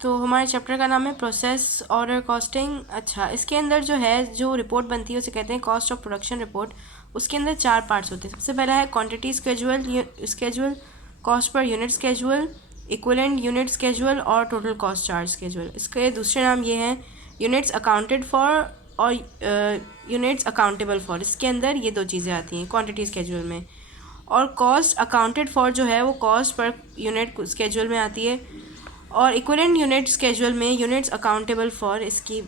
तो हमारे चैप्टर का नाम है प्रोसेस ऑर्डर कॉस्टिंग। अच्छा, इसके अंदर जो है जो रिपोर्ट बनती है उसे कहते हैं कॉस्ट ऑफ प्रोडक्शन रिपोर्ट। उसके अंदर 4 पार्ट्स होते हैं। सबसे पहला है quantity schedule, cost per unit schedule, equivalent unit schedule और टोटल कॉस्ट चार्ज स्केजुअल। इसके दूसरे नाम ये हैं यूनिट्स अकाउंटेड फॉर और यूनिट्स अकाउंटेबल फॉर। इसके अंदर ये 2 चीज़ें आती हैं क्वांटिटी स्केजुअल में। और कॉस्ट अकाउंटेड फॉर जो है वो कॉस्ट पर यूनिट स्केजुअल में आती है, और इक्विवेलेंट यूनिट स्केजुअल में यूनिट्स अकाउंटेबल फॉर इसकी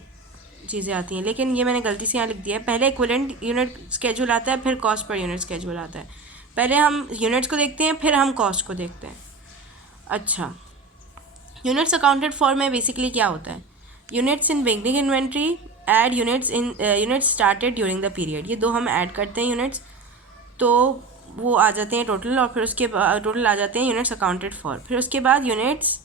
चीज़ें आती हैं। लेकिन ये मैंने गलती से यहाँ लिख दिया है, पहले इक्विवेलेंट यूनिट स्केजुअल आता है, फिर कॉस्ट पर यूनिट स्केजुअल आता है। पहले हम यूनिट्स को देखते हैं, फिर हम कॉस्ट को देखते हैं। अच्छा, यूनिट्स अकाउंटेड फॉर में बेसिकली क्या होता है, units in beginning inventory, add units in units started during the period. ये 2 हम ऐड करते हैं यूनिट्स, तो वो आ जाते हैं टोटल, और फिर उसके टोटल आ जाते हैं यूनिट्स अकाउंटेड फॉर। फिर उसके बाद यूनिट्स,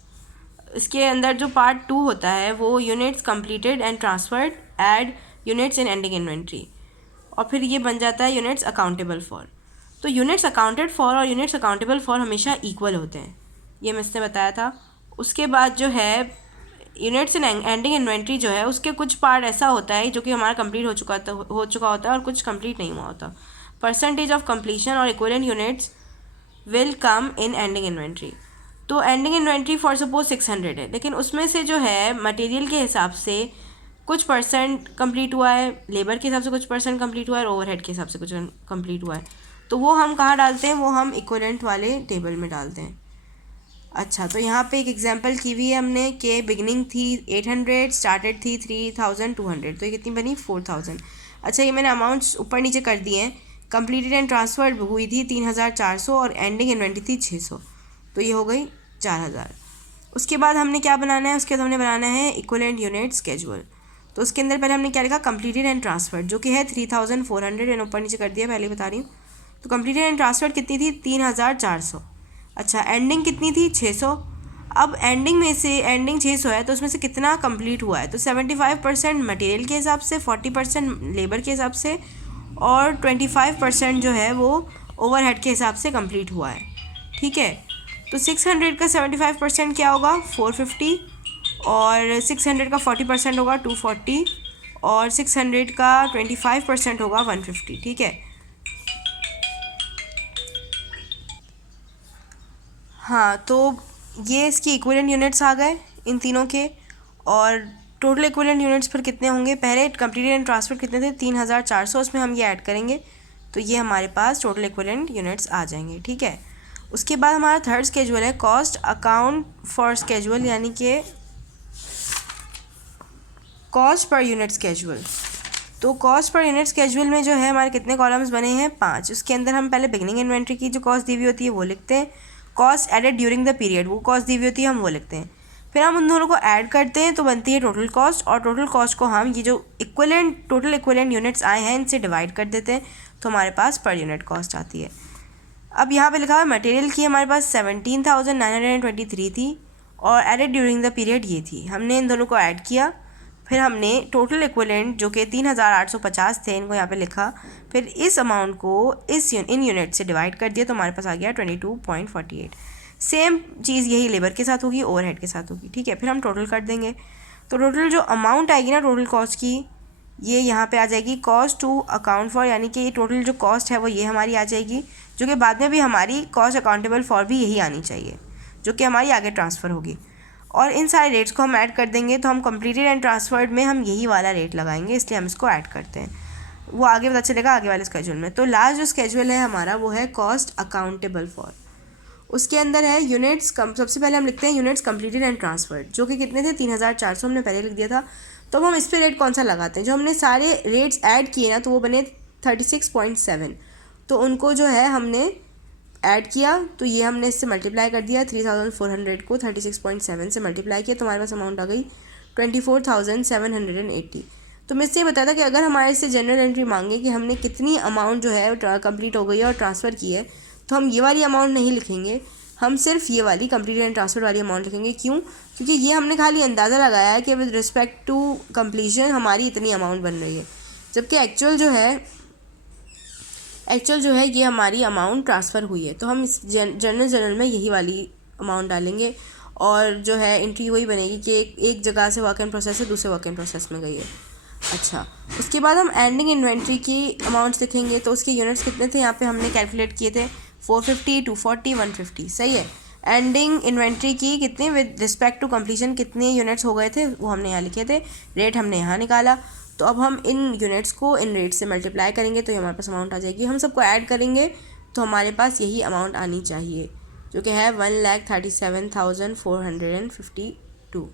इसके अंदर जो पार्ट 2 होता है वो units completed and transferred, add units in ending inventory, और फिर ये बन जाता है यूनिट्स अकाउंटेबल फॉर। तो यूनिट्स अकाउंटेड फॉर और यूनिट्स अकाउंटेबल फॉर हमेशा इक्वल होते हैं, ये मैं इसने बताया था। उसके बाद जो है यूनिट्स इन एंडिंग इन्वेंट्री जो है उसके कुछ पार्ट ऐसा होता है जो कि हमारा कंप्लीट हो चुका होता है और कुछ कंप्लीट नहीं हुआ होता। परसेंटेज ऑफ कंप्लीशन और equivalent units will come in ending inventory. तो एंडिंग इन्वेंट्री फॉर सपोज 600 है, लेकिन उसमें से जो है मटेरियल के हिसाब से कुछ परसेंट कंप्लीट हुआ है, लेबर के हिसाब से कुछ परसेंट कंप्लीट हुआ है, और ओवरहेड के हिसाब से कुछ कंप्लीट हुआ है। तो वो हम कहाँ डालते हैं, वो हम इक्विवेलेंट वाले टेबल में डालते हैं। अच्छा, तो यहाँ पे एक एग्जांपल की हुई है हमने कि बिगनिंग थी 800, स्टार्टेड थी 3200, तो ये कितनी बनी 4000। अच्छा, ये मैंने अमाउंट्स ऊपर नीचे कर दिए हैं। कंप्लीटेड एंड ट्रांसफर्ड हुई थी 3400 और एंडिंग इन्वेंट्री थी 600, तो ये हो गई 4000। उसके बाद हमने क्या बनाना है, उसके बाद हमने बनाना है इक्विवेलेंट यूनिट स्केजुअल। तो उसके अंदर पहले हमने क्या लिखा, कंप्लीटेड एंड ट्रांसफर्ड, जो कि है 3400 एंड ऊपर नीचे कर दिया, पहले बता रही हूँ। तो कंप्लीटेड एंड ट्रांसफर्ड कितनी थी 3400। अच्छा, एंडिंग कितनी थी 600। अब एंडिंग में से एंडिंग 600 है तो उसमें से कितना कंप्लीट हुआ है, तो 75% मटेरियल के हिसाब से, 40% लेबर के हिसाब से, और 25% जो है वो ओवरहेड के हिसाब से कंप्लीट हुआ है। ठीक है, तो 600 का 75% क्या होगा 450, और 600 का 40% होगा 240, और 600 का 25% होगा 150। ठीक है, हाँ, तो ये इसकी इक्विवेलेंट यूनिट्स आ गए इन तीनों के। और टोटल इक्विवेलेंट यूनिट्स फिर कितने होंगे, पहले कंप्लीटेड एंड ट्रांसफर कितने थे 3400, उसमें हम ये ऐड करेंगे तो ये हमारे पास टोटल इक्विवेलेंट यूनिट्स आ जाएंगे। ठीक है, उसके बाद हमारा थर्ड स्केजुअल है कॉस्ट अकाउंट फॉर स्केजुअल, यानी कि कॉस्ट पर यूनिट स्केजुअल। तो कॉस्ट पर यूनिट स्केजुअल में जो है हमारे कितने कॉलम्स बने हैं 5। उसके अंदर हम पहले बिगनिंग इन्वेंट्री की जो कॉस्ट दी हुई होती है वो लिखते हैं, cost added during the period वो कॉस्ट दी हुई होती है हम वो लिखते हैं, फिर हम उन दोनों को ऐड करते हैं तो बनती है टोटल कॉस्ट, और टोटल कॉस्ट को हम ये जो टोटल इक्विवेलेंट यूनिट्स आए हैं इनसे डिवाइड कर देते हैं, तो हमारे पास पर यूनिट कॉस्ट आती है। अब यहाँ पे लिखा हुआ है मटेरियल की हमारे पास 17,923 थी, और एडेड ड्यूरिंग द पीरियड ये थी, हमने इन दोनों को ऐड किया, फिर हमने टोटल इक्विवेलेंट जो कि 3,850 थे इनको यहाँ पे लिखा, फिर इस अमाउंट को इन यूनिट से डिवाइड कर दिया तो हमारे पास आ गया 22.48। सेम चीज़ यही लेबर के साथ होगी, ओवरहेड के साथ होगी। ठीक है, फिर हम टोटल कर देंगे, तो टोटल जो अमाउंट आएगी ना टोटल कॉस्ट की, ये यहाँ पे आ जाएगी कॉस्ट टू अकाउंट फॉर, यानी कि ये टोटल जो कॉस्ट है वो ये हमारी आ जाएगी, जो कि बाद में भी हमारी कॉस्ट अकाउंटेबल फॉर भी यही आनी चाहिए, जो कि हमारी आगे ट्रांसफ़र होगी। और इन सारे रेट्स को हम ऐड कर देंगे, तो हम कंप्लीटेड एंड ट्रांसफर्ड में हम यही वाला रेट लगाएंगे, इसलिए हम इसको ऐड करते हैं, वो आगे पता चलेगा आगे वाले स्केजुअल में। तो लास्ट जो स्केजुअल है हमारा वो है कॉस्ट अकाउंटेबल फॉर। उसके अंदर है यूनिट्स सबसे पहले हम लिखते हैं यूनिट्स कंप्लीटेड एंड ट्रांसफर्ड, जो कि कितने थे 3,400 हमने पहले लिख दिया था। तो अब हम इस पर रेट कौन सा लगाते हैं, जो हमने सारे रेट्स ऐड किए ना तो वो बने 36.7, तो उनको जो है हमने ऐड किया, तो ये हमने इससे मल्टीप्लाई कर दिया, 3,400 को 36.7 से मल्टीप्लाई किया तो हमारे पास अमाउंट आ गई 24,780। तो मैं इससे बताया था कि अगर हमारे से जनरल एंट्री मांगे कि हमने कितनी अमाउंट जो है कंप्लीट हो गई है और ट्रांसफ़र की है, तो हम ये वाली अमाउंट नहीं लिखेंगे, हम सिर्फ ये वाली कंप्लीट एंड ट्रांसफर वाली अमाउंट लिखेंगे। क्यों? क्योंकि ये हमने खाली अंदाज़ा लगाया है कि विद रिस्पेक्ट टू कंप्लीशन हमारी इतनी अमाउंट बन रही है, जबकि एक्चुअल जो है ये हमारी अमाउंट ट्रांसफ़र हुई है। तो हम इस जनरल में यही वाली अमाउंट डालेंगे, और जो है एंट्री वही बनेगी कि एक जगह से वर्क इन प्रोसेस से दूसरे वर्क इन प्रोसेस में गई है। अच्छा, उसके बाद हम एंडिंग इन्वेंट्री की अमाउंट्स लिखेंगे। तो उसके यूनिट्स कितने थे यहाँ पे हमने कैलकुलेट किए थे, 450, 240, 150, सही है। एंडिंग इन्वेंट्री की कितनी विद रिस्पेक्ट टू कंप्लीशन कितने यूनिट्स हो गए थे वो हमने यहाँ लिखे थे, रेट हमने यहाँ निकाला। तो अब हम इन यूनिट्स को इन रेट से मल्टीप्लाई करेंगे तो हमारे पास अमाउंट आ जाएगी। हम सबको ऐड करेंगे तो हमारे पास यही अमाउंट आनी चाहिए, जो कि है 1,37,452।